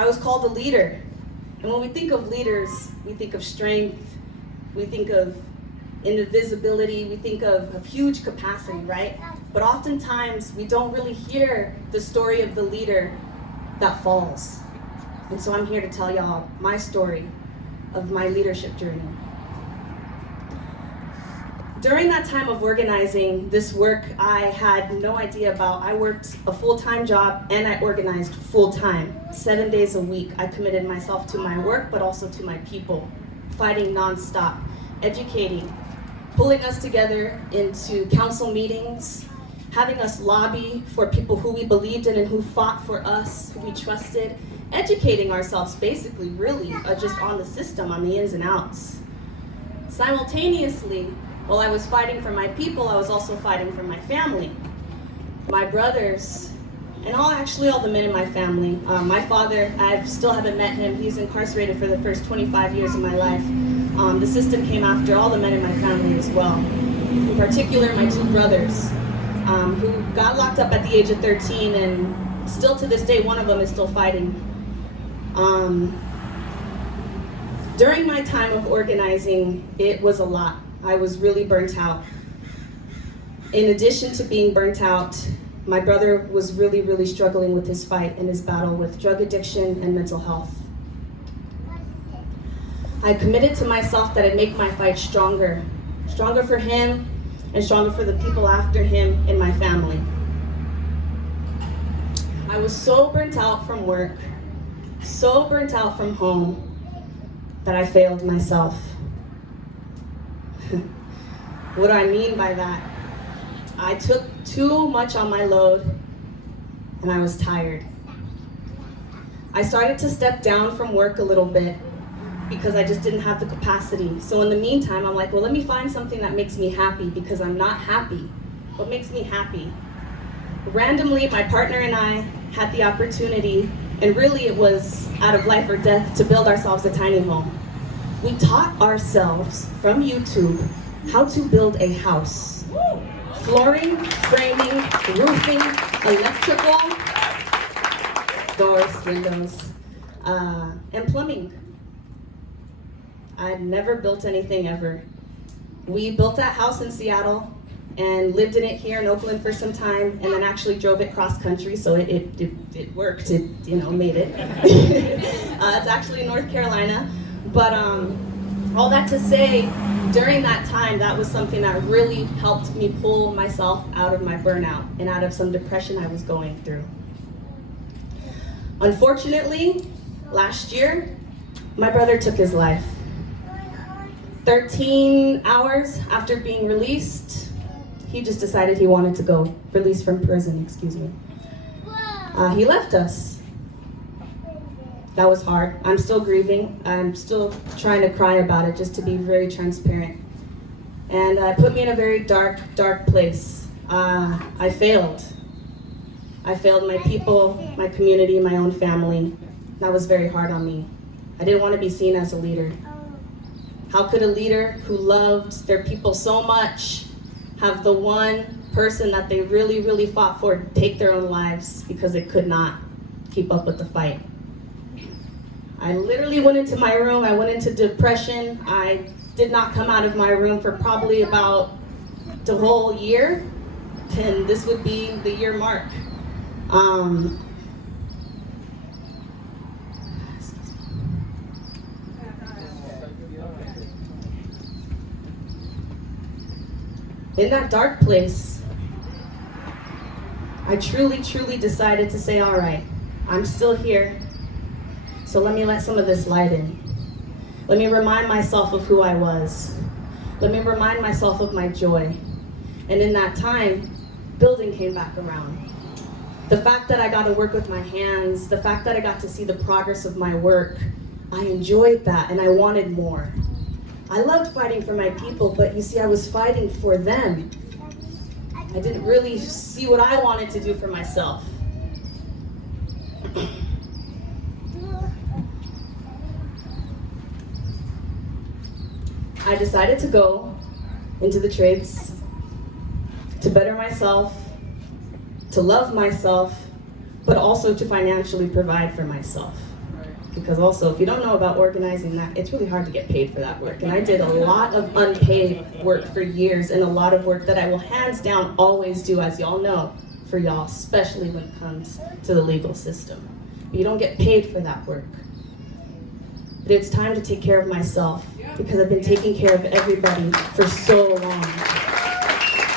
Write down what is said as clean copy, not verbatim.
I was called a leader. And when we think of leaders, we think of strength, we think of indivisibility, we think of huge capacity, right? But oftentimes we don't really hear the story of the leader that falls. And so I'm here to tell y'all my story of my leadership journey. During that time of organizing this work, I had no idea about. I worked a full-time job and I organized full-time, 7 days a week. I committed myself to my work, but also to my people, fighting nonstop, educating, pulling us together into council meetings, having us lobby for people who we believed in and who fought for us, who we trusted, educating ourselves basically, really, just on the system, on the ins and outs. Simultaneously, while I was fighting for my people, I was also fighting for my family, my brothers, and all the men in my family. My father, I still haven't met him. He's incarcerated for the first 25 years of my life. The system came after all the men in my family as well. In particular, my two brothers, who got locked up at the age of 13, and still to this day, one of them is still fighting. During my time of organizing, it was a lot. I was really burnt out. In addition to being burnt out, my brother was really, really struggling with his fight and his battle with drug addiction and mental health. I committed to myself that I'd make my fight stronger. Stronger for him and stronger for the people after him in my family. I was so burnt out from work, so burnt out from home, that I failed myself. What do I mean by that? I took too much on my load and I was tired. I started to step down from work a little bit because I just didn't have the capacity. So in the meantime, I'm like, well, let me find something that makes me happy because I'm not happy. What makes me happy? Randomly, my partner and I had the opportunity, and really it was out of life or death, to build ourselves a tiny home. We taught ourselves from YouTube how to build a house. Flooring, framing, roofing, electrical, doors, windows, and plumbing. I'd never built anything ever. We built that house in Seattle and lived in it here in Oakland for some time, and then actually drove it cross country, so it worked. It made it. It's actually in North Carolina. But all that to say, during that time, that was something that really helped me pull myself out of my burnout and out of some depression I was going through. Unfortunately, last year, my brother took his life. 13 hours after being released, he just decided he wanted to go. Released from prison, excuse me. He left us. That was hard. I'm still grieving. I'm still trying to cry about it, just to be very transparent. And it put me in a very dark, dark place. I failed. I failed my people, my community, my own family. That was very hard on me. I didn't want to be seen as a leader. How could a leader who loved their people so much have the one person that they really, really fought for take their own lives because they could not keep up with the fight? I literally went into my room. I went into depression. I did not come out of my room for probably about the whole year, and this would be the year mark. In that dark place, I truly, truly decided to say, all right, I'm still here. So let me let some of this light in. Let me remind myself of who I was. Let me remind myself of my joy. And in that time, building came back around. The fact that I got to work with my hands, the fact that I got to see the progress of my work, I enjoyed that and I wanted more. I loved fighting for my people, but you see, I was fighting for them. I didn't really see what I wanted to do for myself. I decided to go into the trades to better myself, to love myself, but also to financially provide for myself. Because also, if you don't know about organizing that, it's really hard to get paid for that work. And I did a lot of unpaid work for years, and a lot of work that I will hands down always do, as y'all know, for y'all, especially when it comes to the legal system. But you don't get paid for that work. But it's time to take care of myself, because I've been taking care of everybody for so long.